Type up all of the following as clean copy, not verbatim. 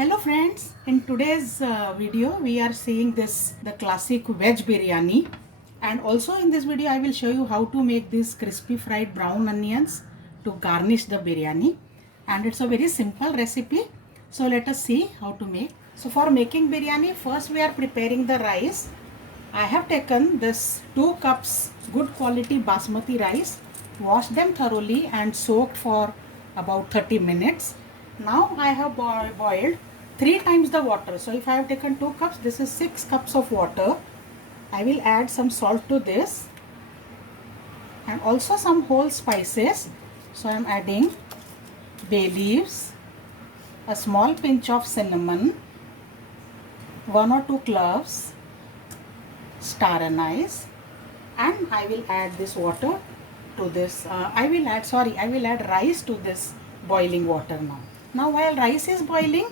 Hello friends, in today's video we are seeing the classic veg biryani, and also in this video I will show you how to make these crispy fried brown onions to garnish the biryani, and it's a very simple recipe. So let us see how to make. So for making biryani, first we are preparing the rice. I have taken this 2 cups good quality basmati rice, washed them thoroughly and soaked for about 30 minutes. Now I have boiled 3 times the water. So if I have taken 2 cups, this is 6 cups of water. I will add some salt to this and also some whole spices. So I am adding bay leaves, a small pinch of cinnamon, 1 or 2 cloves, star anise, and I will add this water to this. I will add rice to this boiling water now. Now while rice is boiling,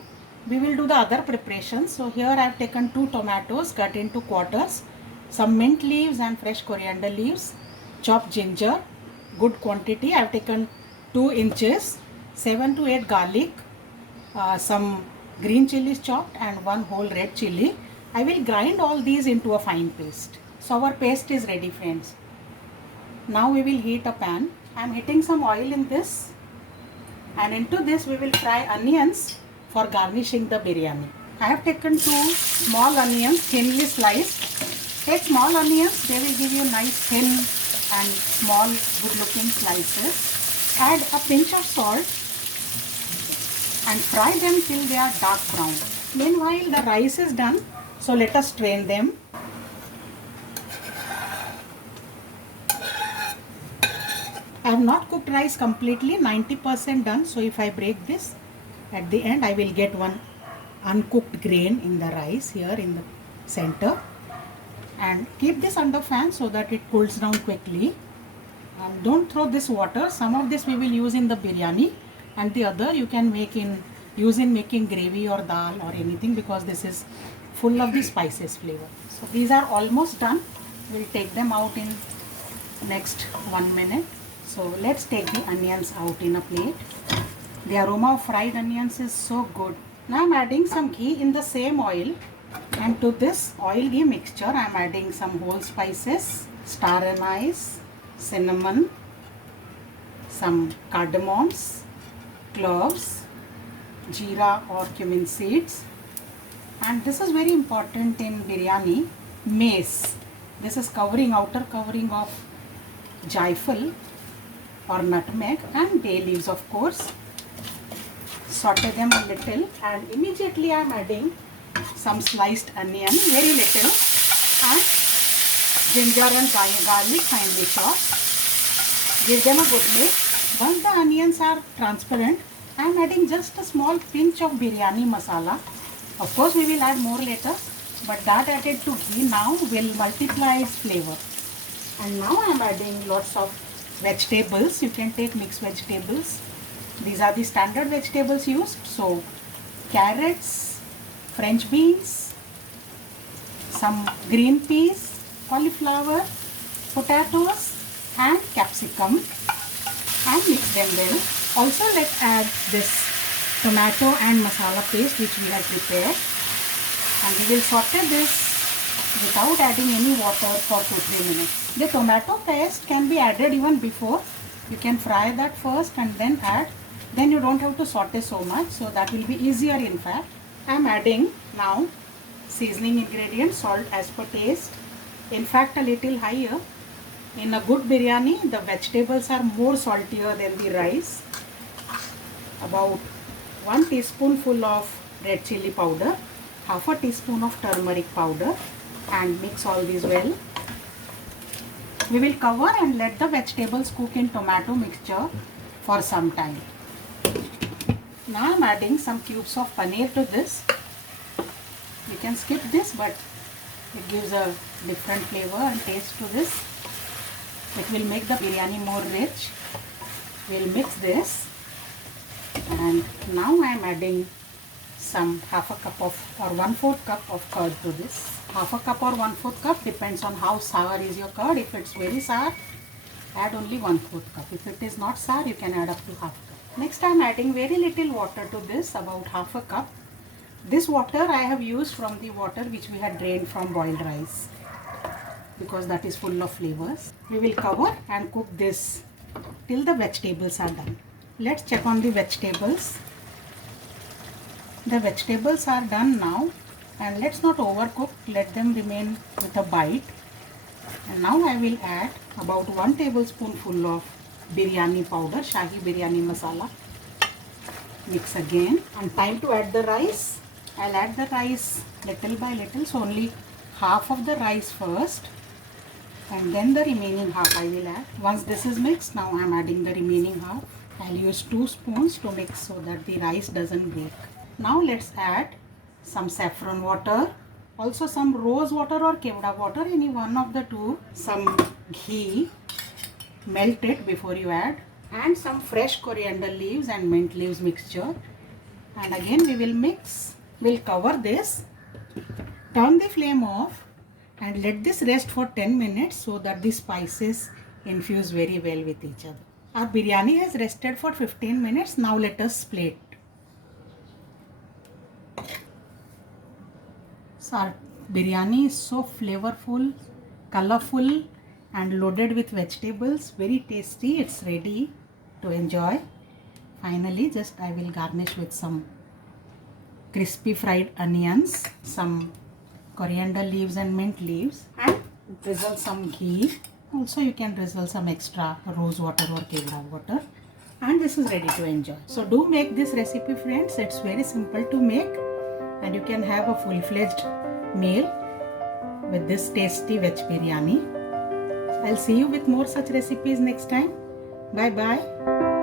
we will do the other preparations. So here I have taken 2 tomatoes cut into quarters, some mint leaves and fresh coriander leaves, chopped ginger, good quantity. I have taken 2 inches, 7 to 8 garlic, some green chilies chopped and 1 whole red chili. I will grind all these into a fine paste. So our paste is ready, friends. Now we will heat a pan. I am heating some oil in this, and into this we will fry onions for garnishing the biryani. I have taken 2 small onions thinly sliced. Take small onions, they will give you nice thin and small good looking slices. Add a pinch of salt and fry them till they are dark brown. Meanwhile the rice is done, so let us strain them. I have not cooked rice completely, 90% done. So if I break this, at the end I will get one uncooked grain in the rice here in the center. And keep this under fan so that it cools down quickly. And don't throw this water. Some of this we will use in the biryani, and the other you can use in making gravy or dal or anything, because this is full of the spices flavor. So these are almost done. We'll take them out in next 1 minute. So let's take the onions out in a plate. The aroma of fried onions is so good. Now I'm adding some ghee in the same oil, and to this oil ghee mixture I'm adding some whole spices, star anise, cinnamon, some cardamoms, cloves, jeera or cumin seeds, and this is very important in biryani, mace. This is outer covering of jaifal or nutmeg, and bay leaves of course. Saute them a little, and immediately I am adding some sliced onion, very little, and ginger and garlic finely chopped. Give them a good mix. Once the onions are transparent, I am adding just a small pinch of biryani masala. Of course we will add more later, but that added to ghee now will multiply its flavor. And now I am adding lots of vegetables. You can take mixed vegetables. These are the standard vegetables used. So carrots, French beans, some green peas, cauliflower, potatoes and capsicum, and mix them well. Also let's add this tomato and masala paste which we have prepared, and we will saute this without adding any water for 2-3 minutes. The tomato paste can be added even before. You can fry that first and then add. Then you don't have to saute so much, so that will be easier in fact. I am adding now seasoning ingredients, salt as per taste. In fact a little higher. In a good biryani the vegetables are more saltier than the rice. About 1 teaspoonful of red chili powder, half a teaspoon of turmeric powder, and mix all these well. We will cover and let the vegetables cook in tomato mixture for some time. Now I am adding some cubes of paneer to this. You can skip this, but it gives a different flavor and taste to this. It will make the biryani more rich. We will mix this, and now I am adding some half a cup of or 1/4 cup of curd to this. Half a cup or 1/4 cup depends on how sour is your curd. If it's very sour, add only 1/4 cup. If it is not sour, you can add up to half cup. Next I am adding very little water to this, about half a cup, This water I have used from the water which we had drained from boiled rice, because that is full of flavors. We will cover and cook this till the vegetables are done. Let's check on the vegetables. The vegetables are done now, and let's not overcook, let them remain with a bite. And now I will add about 1 tablespoonful of biryani powder, Shahi biryani masala. Mix again, and time to add the rice. I'll add the rice little by little, so only half of the rice first, and then the remaining half I will add. Once this is mixed, now I am adding the remaining half. I'll use 2 spoons to mix so that the rice doesn't break. Now let's add some saffron water, also some rose water or kevda water, any one of the two, some ghee, melt it before you add, and some fresh coriander leaves and mint leaves mixture. And again we will mix. We'll cover this, turn the flame off, and let this rest for 10 minutes so that the spices infuse very well with each other. Our biryani has rested for 15 minutes. Now let us split. So our biryani is so flavorful, colorful, and loaded with vegetables. Very tasty. It's ready to enjoy. Finally, just I will garnish with some crispy fried onions, some coriander leaves and mint leaves, and drizzle some ghee. Also you can drizzle some extra rose water or kevda water, and this is ready to enjoy. So do make this recipe, friends. It's very simple to make, and you can have a full-fledged meal with this tasty veg biryani. I'll see you with more such recipes next time. Bye bye.